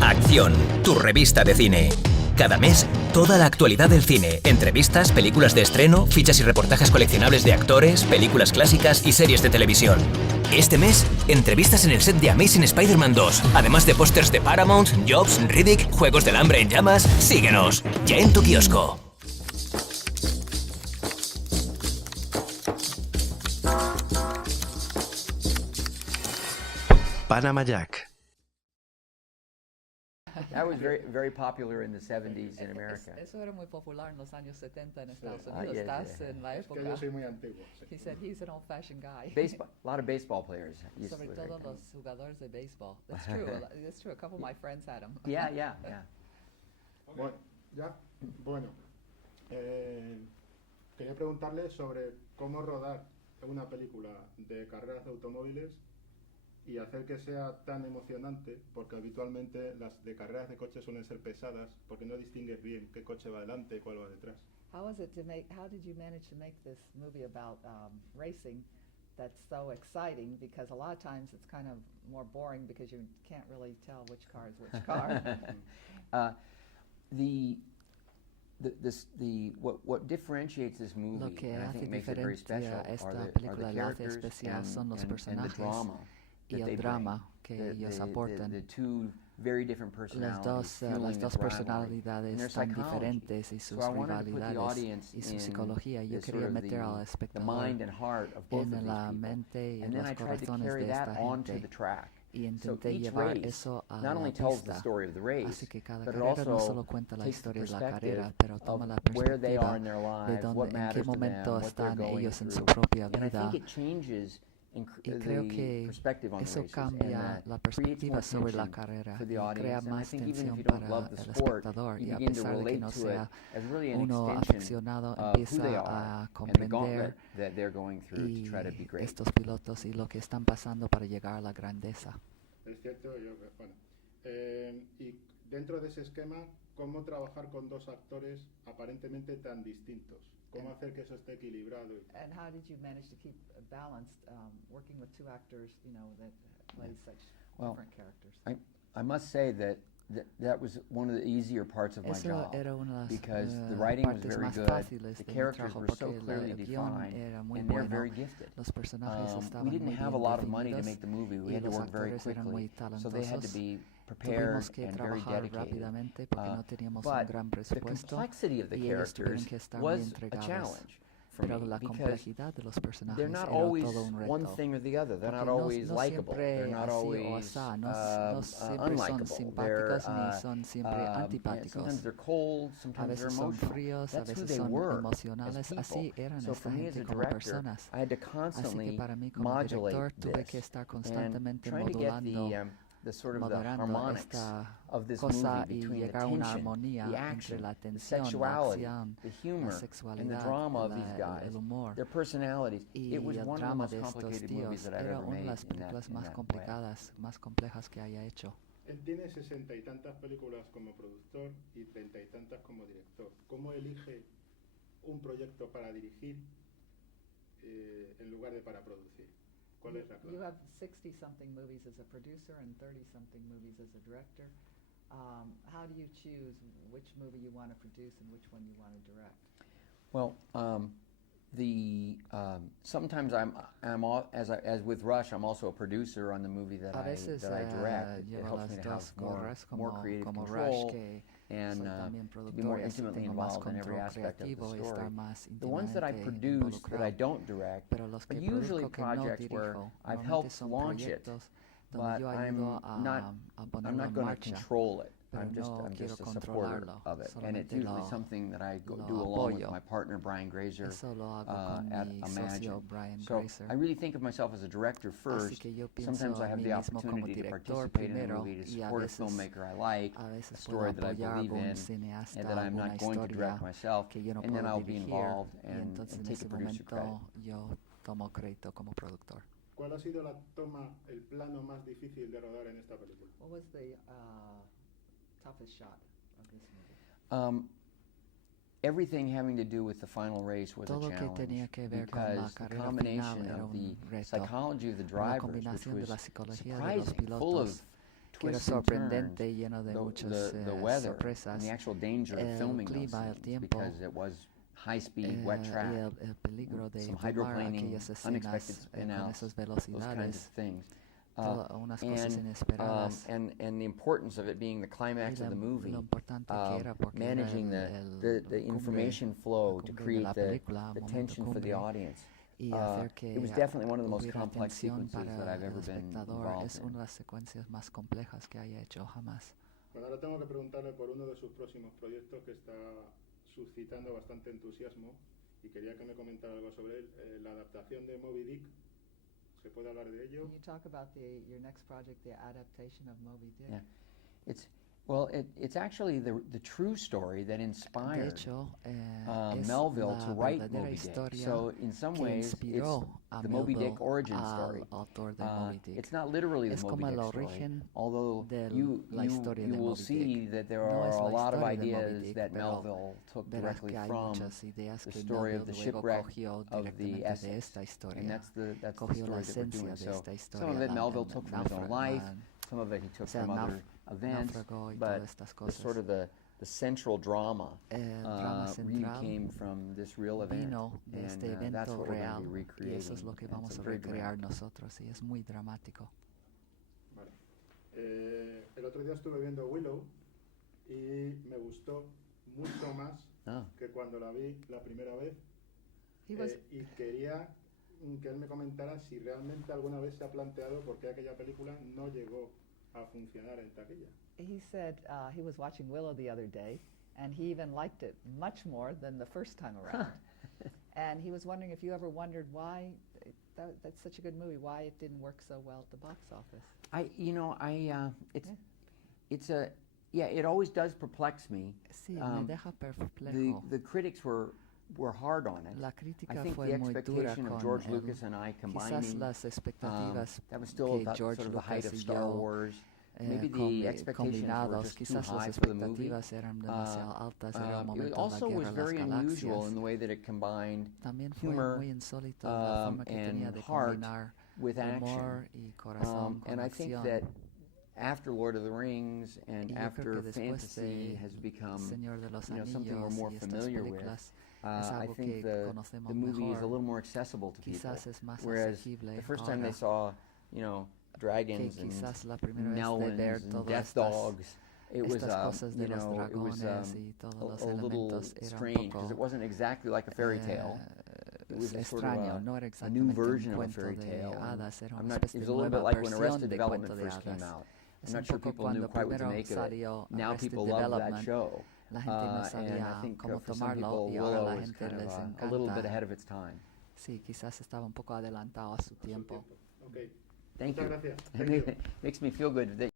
Acción, tu revista de cine. Cada mes, toda la actualidad del cine, entrevistas, películas de estreno, fichas y reportajes coleccionables de actores, películas clásicas y series de televisión. Este mes, entrevistas en el set de Amazing Spider-Man 2, además de pósters de Paramount, Jobs, Riddick, Juegos del Hambre en llamas. Síguenos, ya en tu kiosco. Panama Jack. That was very popular in the 70s in America. Eso era muy popular en los años 70 en Estados Unidos. Estás en la época. Es que yo soy muy antiguo. Sí. He said he's an old-fashioned guy. Baseball, a lot of baseball players used Sobre to todo wear los jugadores de béisbol. That's true. That's true. A couple of my friends had them. Yeah. Bueno, quería preguntarle sobre cómo rodar una película de carreras de automóviles y hacer que sea tan emocionante, porque habitualmente las de carreras de coches suelen ser pesadas, porque no distingues bien qué coche va adelante y cuál va detrás. How did you manage to make this movie about racing that's so exciting? Because a lot of times it's kind of more boring because you can't really tell which car is which car. What differentiates this movie, Lo que and I hace think makes it very diferente special, a esta are the película, la hace characters especial son los and the personajes drama y that they el bring. drama que ellos aportan. The two very different personalities, Las dos and personalidades their tan psychology. diferentes y sus So I wanted to put the rivalidades audience y su in psicología. Yo the quería sort of meter al the espectador mind and heart of both of en these la people. mente y en And then los I tried to corazones carry de that esta onto gente. the track. Y So intenté each llevar race eso a not la only tells the pista. story of the race, Así que cada but it carrera no also solo cuenta la takes the historia de la perspective carrera, pero toma la of where they are perspectiva in their de lives, what dónde, en qué matters to them, momento what they're están going ellos en su through. propia And I vida. think it changes Y creo the que perspective on the eso races, cambia and la that creates more perspectiva sobre la tension carrera for the y crea audience. And I más think even if tensión you don't para love the el sport, espectador. you Y a begin to pesar de que relate no to it sea as really an uno extension aficionado, of who they empieza are a and the comprender gauntlet that they're going through to y try to be great. estos pilotos y lo que están pasando para llegar a la grandeza. Es cierto, y dentro de ese esquema, ¿cómo trabajar con dos actores aparentemente tan distintos? ¿Cómo hacer que eso esté equilibrado? And how did you manage to keep balanced working with two actors, that play such different characters? I must say that was one of the easier parts of my Eso job, era una de las because the writing was partes very más good, fáciles the de mi characters trabajo were so porque clearly el guión defined, era muy and they're bueno, very gifted. los personajes We estaban didn't muy have a bien lot of money to definidos make the movie. We y had to los work very actores eran muy quickly, so they had to talentosos. be prepared Tuvimos que and very trabajar dedicated. rápidamente porque no teníamos un But gran the presupuesto complexity of the y ellos tuvieron characters que estar muy was a entregados. challenge for Pero me, la because complejidad de los personajes they're not era always todo un one reto. thing or the other. They're Porque not always no likable. They're siempre not así o always asá, no siempre son unlikable. simpáticos They're, ni son siempre antipáticos. sometimes they're cold, A sometimes they're veces son emotional. fríos, a That's who veces they son were emocionales. as people. Así eran So esta for me as gente a como director, personas. I had to Así que constantly para mí como modulate director tuve que this estar and constantemente trying to get modulando the sort of the moderando harmonics esta of this cosa movie y between the llegar a una tension, armonía the entre action, la the tensión, la sexuality, acción, the la humor, and the sexualidad, drama of these guys, el humor their personalities. y It was el one of the drama most de estos complicated movies tíos. that I've Era ever una de made las in that, películas in más that way. complicadas, más complejas que haya hecho. Él tiene 60 y tantas películas como productor y 30 y tantas como director. ¿Cómo elige un proyecto para dirigir en lugar de para producir? ¿Cuál es la clave? You have 60-something movies as a producer and 30-something movies as a director. How do you choose which movie you want to produce and which one you want to direct? Well, sometimes as with Rush, I'm also a producer on the movie that A veces I direct. It llevo helps me las to have dos more gorras creative como control Rush, que and soy también to be more productor y así intimately tengo más involved in every control aspect of the creativo y story. estar más The ones that I íntimamente produce that I involucrado. don't direct Pero los que are usually produzco que no projects where dirijo I've normalmente helped son launch it, proyectos but donde yo ayudo I'm not ponerlo en going to marcha. control it. Pero I'm no just quiero a supporter controlarlo, of it, and it's solamente usually lo- something that I lo do along with apoyo. my partner Brian Grazer Eso lo hago con at mi Imagine. socio Brian So Grazer. I really think of myself as a director Así first. que yo pienso Sometimes I a have mí the mismo como opportunity to director participate in a primero movie, to y a support a veces, filmmaker I like, a a veces puedo story that I apoyar a believe algún in, cineasta, and that I'm alguna not going to direct historia myself, que yo no and then puedo I'll be dirigir, involved y and entonces en take ese a producer credit. momento yo tomo crédito como productor. ¿Cuál ha sido la toma, el plano más difícil de rodar en esta película? What was the toughest shot of this movie? Everything having to do with the final race was Todo a que challenge tenía que ver con la because the carrera combination final era of un the reto. psychology of the La drivers, which combinación de la was psicología de los surprising, full of pilotos twists and turns, sorprendente y lleno de muchas the weather, and sorpresas. the actual danger of filming those clima, el scenes, tiempo, because it was high-speed, wet y track, el peligro de some filmar hydroplaning, aquellas unexpected escenas spin con outs, esas those kinds of velocidades, things. unas cosas inesperadas. And the importance of it being the climax of the movie, Lo importante que era porque managing era the information flow to create the tension for the cumbre, audience. y hacer que It was definitely one of the most hubiera complex tensión sequences para that I've ever el been espectador. involved Es in. una de las secuencias más complejas que haya hecho jamás. Bueno, ahora tengo que preguntarle por uno de sus próximos proyectos que está suscitando bastante entusiasmo y quería que me comentara algo sobre él. La adaptación de Moby Dick, ¿se puede hablar de ello? Can you talk about your next project, the adaptation of Moby Dick? Yeah, it's actually the true story that De inspired hecho, es Melville la to write verdadera Moby Dick. historia So in some que ways, it's inspiró a the Moby Dick Melville, origin al story. autor de Moby Dick. It's not literally Es the Moby como el Dick story, origen although de you la historia you de will Moby see Dick. that there No are es a la lot of historia de Moby ideas Dick, that pero Melville took verás directly que hay from muchas ideas the que story of Melville the luego shipwreck cogió of the directamente de Essex, esta historia. and that's the Cogió la story that we're esencia doing. de So esta historia, some of it la- Melville el took from his own life, some of it he took sea, from el other events, náufrago y but todas estas the cosas. sort of the central drama Drama really central came from this real event, vino de este and that's evento what we're real, going to be y recreating. eso es lo que and vamos it's a very recrear dramatic. nosotros, y es muy dramático. Vale. El otro día estuve viendo Willow y me gustó mucho más Ah. que cuando la vi la primera vez. He was- Y quería que él me comentara si realmente alguna vez se ha planteado por qué aquella película no llegó a funcionar en taquilla. He said he was watching Willow the other day, and he even liked it much more than the first time around. And he was wondering if you ever wondered why that's such a good movie, why it didn't work so well at the box office. It always does perplex me. Sí, me deja perplejo. The critics were hard on it. La crítica I think fue the muy dura expectation of con George él. Lucas and I Quizás combining, las expectativas that was still que about George sort of the height of Lucas y Star yo Wars. Maybe the expectations were combinados, just too quizás las high for the movie. expectativas eran demasiado altas, era un It momento de la also was guerra de las very unusual galaxias. in the way that it combined También fue humor muy insólito la forma que tenía and de heart combinar with humor action. y corazón con And I think acción. that after Lord of the Rings and Y yo creo after que después fantasy de has become Señor de los something we're Anillos more y estas familiar with, películas, es I algo think que the conocemos movie is a mejor. little more accessible to people. Quizás es más Whereas asequible the first time they ahora, saw, dragons que and quizás la primera vez de Nellens ver and todas death estas dogs, it was, estas cosas de it los was dragones y todos los a little elementos era un strange because poco it wasn't exactly like a fairy tale. It was a sort of extraño, no era a new exactamente version un of a cuento fairy de tale. hadas, era I'm una not, especie it was de a little nueva bit like when versión Arrested de Development cuento de first came hadas. out. Es I'm un not sure poco people knew cuando quite what to primero make of it. salió Now Arrested people love that Development, show. la gente no And I sabía think cómo for some tomarlo people, y ahora Willow la is gente kind les of a little bit encanta. ahead of its time. Sí, quizás estaba un poco adelantado a su tiempo. Okay. Thank Muchas you. gracias. Thank you. Makes me feel good that